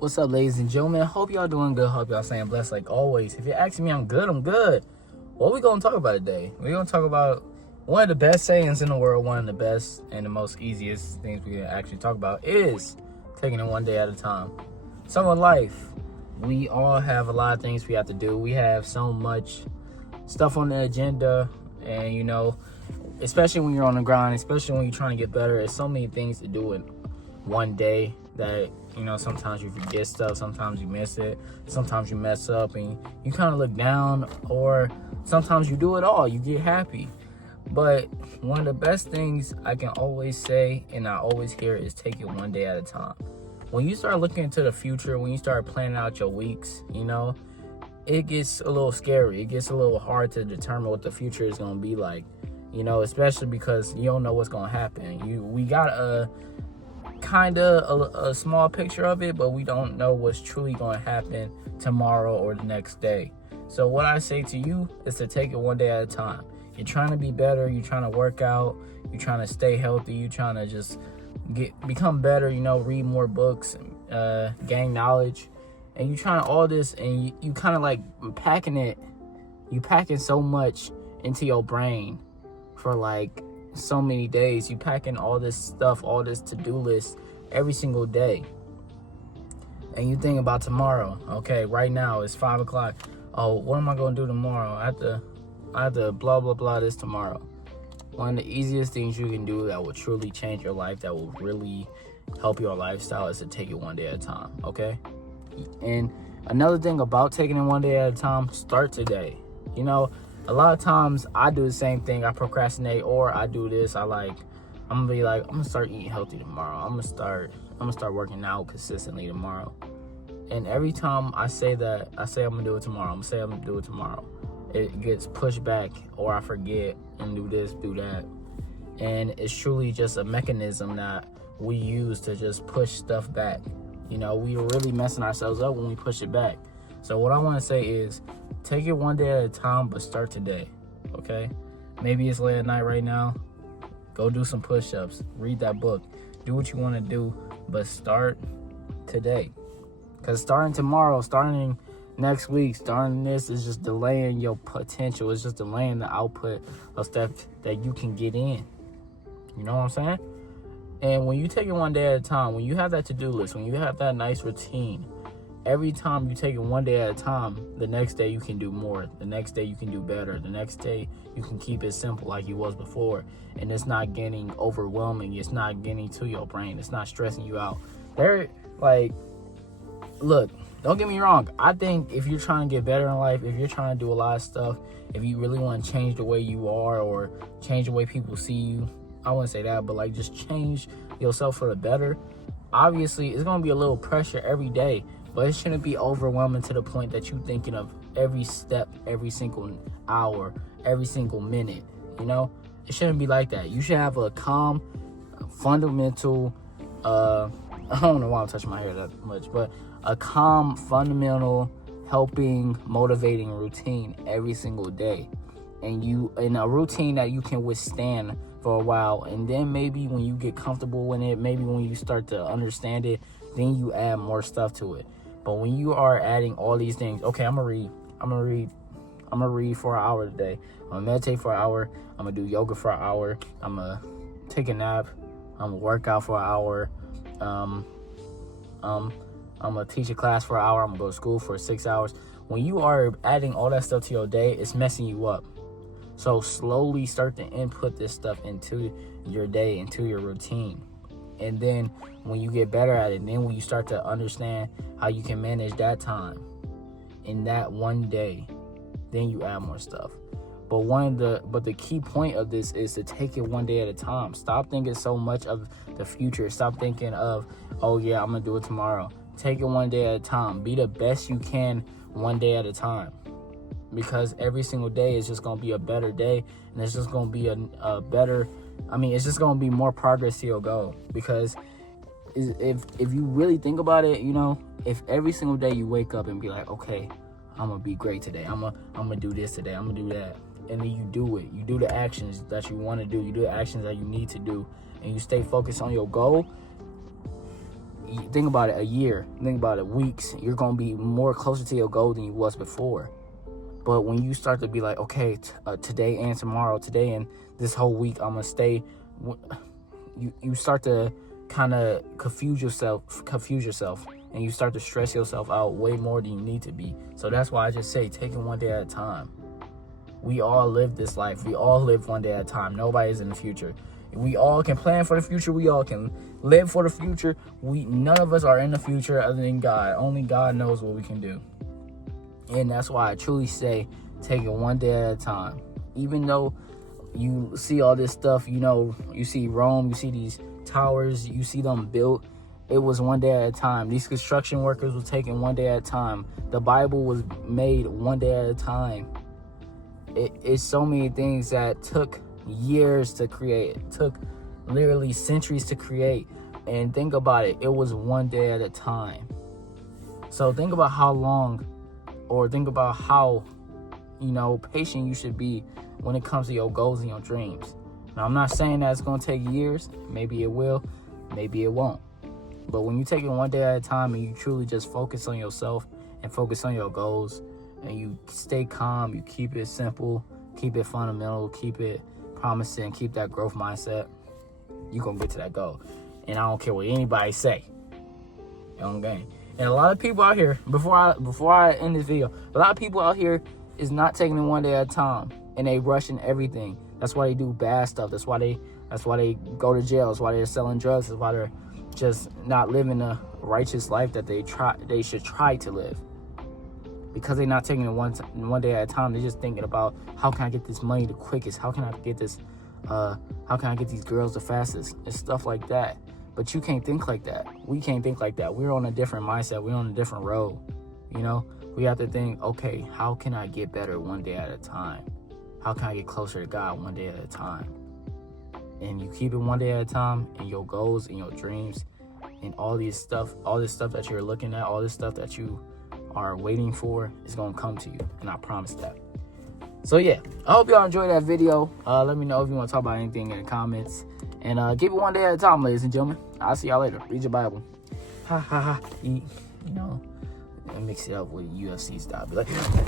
What's up, ladies and gentlemen? Hope y'all doing good. Hope y'all staying blessed like always. If you're asking me, I'm good. What we gonna talk about today? We're gonna talk about one of the best sayings in the world. One of the best and the most easiest things we can actually talk about is taking it one day at a time. So in life, we all have a lot of things we have to do. We have so much stuff on the agenda, and especially when you're on the grind, especially when you're trying to get better, there's so many things to do in one day that sometimes you forget stuff, sometimes you miss it, sometimes you mess up and you kind of look down, or sometimes you do it all, you get happy. But one of the best things I can always say and I always hear is take it one day at a time. When you start looking into the future, when you start planning out your weeks, it gets a little scary. It gets a little hard to determine what the future is going to be like, especially because you don't know what's going to happen. We got a small picture of it, but we don't know what's truly going to happen tomorrow or the next day. So what I say to you is to take it one day at a time. You're trying to be better, you're trying to work out, you're trying to stay healthy, you're trying to just become better, read more books, gain knowledge, and you're trying all this, and you kind of like packing so much into your brain for like so many days. You packing all this stuff, all this to-do list every single day, and you think about tomorrow. Okay, right now it's 5 o'clock. Oh, what am I gonna do tomorrow? I have to blah blah blah this tomorrow. One of the easiest things you can do that will truly change your life, that will really help your lifestyle, is to take it one day at a time. Okay. And another thing about taking it one day at a time, start today. A lot of times I do the same thing. I procrastinate, or I do this. I'm gonna start eating healthy tomorrow. I'm gonna start working out consistently tomorrow. And every time I say that, I say I'm gonna do it tomorrow. It gets pushed back, or I forget and do this, do that. And it's truly just a mechanism that we use to just push stuff back. We are really messing ourselves up when we push it back. So what I want to say is, take it one day at a time, but start today, okay? Maybe it's late at night right now. Go do some push-ups. Read that book. Do what you want to do, but start today. Because starting tomorrow, starting next week, starting this is just delaying your potential. It's just delaying the output of stuff that you can get in. You know what I'm saying? And when you take it one day at a time, when you have that to-do list, when you have that nice routine, every time you take it one day at a time, the next day you can do more. The next day you can do better. The next day you can keep it simple like you was before. And it's not getting overwhelming. It's not getting to your brain. It's not stressing you out. Look, don't get me wrong. I think if you're trying to get better in life, if you're trying to do a lot of stuff, if you really want to change the way you are or change the way people see you, I wouldn't say that, but just change yourself for the better, obviously it's going to be a little pressure every day. But it shouldn't be overwhelming to the point that you're thinking of every step, every single hour, every single minute. It shouldn't be like that. You should have a calm, fundamental, I don't know why I'm touching my hair that much, but a calm, fundamental, helping, motivating routine every single day. And in a routine that you can withstand for a while. And then maybe when you get comfortable in it, maybe when you start to understand it, then you add more stuff to it. But when you are adding all these things, okay, I'm gonna read for an hour today. I'm gonna meditate for an hour. I'm gonna do yoga for an hour. I'm gonna take a nap. I'm gonna work out for an hour. I'm gonna teach a class for an hour. I'm gonna go to school for 6 hours. When you are adding all that stuff to your day, it's messing you up. So slowly start to input this stuff into your day, into your routine. And then when you get better at it, then when you start to understand how you can manage that time in that one day, then you add more stuff. But the key point of this is to take it one day at a time. Stop thinking so much of the future. Stop thinking of, oh yeah, I'm gonna do it tomorrow. Take it one day at a time. Be the best you can one day at a time. Because every single day is just gonna be a better day, and it's just gonna be it's just gonna be more progress to your goal. Because if you really think about it, if every single day you wake up and be like, okay, I'm gonna be great today. I'm gonna do this today. I'm gonna do that, and then you do it. You do the actions that you want to do. You do the actions that you need to do, and you stay focused on your goal. think about it, a year, think about it, weeks, you're going to be more closer to your goal than you was before. But when you start to be like, okay, today and tomorrow, today and this whole week, I'm going to stay, you start to kind of confuse yourself, and you start to stress yourself out way more than you need to be. So that's why I just say, take it one day at a time. We all live this life. We all live one day at a time. Nobody's in the future. We all can plan for the future. We all can live for the future. None of us are in the future other than God. Only God knows what we can do. And that's why I truly say, take it one day at a time. Even though you see all this stuff, you see Rome, you see these towers, you see them built. It was one day at a time. These construction workers were taking one day at a time. The Bible was made one day at a time. It's so many things that took years to create. It took literally centuries to create. And think about it. It was one day at a time. So think about how long, or think about how, patient you should be when it comes to your goals and your dreams. Now, I'm not saying that it's going to take years. Maybe it will. Maybe it won't. But when you take it one day at a time and you truly just focus on yourself and focus on your goals, and you stay calm, you keep it simple, keep it fundamental, keep it promising, keep that growth mindset, you're going to get to that goal. And I don't care what anybody say. Okay? And a lot of people out here, before I end this video, a lot of people out here is not taking it one day at a time, and they rushing everything. That's why they do bad stuff. That's why they go to jail. That's why they're selling drugs. That's why they're just not living a righteous life that they should try to live. Because they're not taking it one day at a time. They're just thinking about, how can I get this money the quickest? How can I get this? How can I get these girls the fastest? And stuff like that. But you can't think like that. We can't think like that. We're on a different mindset. We're on a different road. We have to think, okay, how can I get better one day at a time? How can I get closer to God one day at a time? And you keep it one day at a time, and your goals and your dreams and all this stuff that you're looking at, all this stuff that you are waiting for is going to come to you. And I promise that. So yeah, I hope y'all enjoyed that video. Let me know if you want to talk about anything in the comments. And keep it one day at a time, ladies and gentlemen. I'll see y'all later. Read your Bible. Ha ha ha. Eat, and mix it up with UFC style. Be like...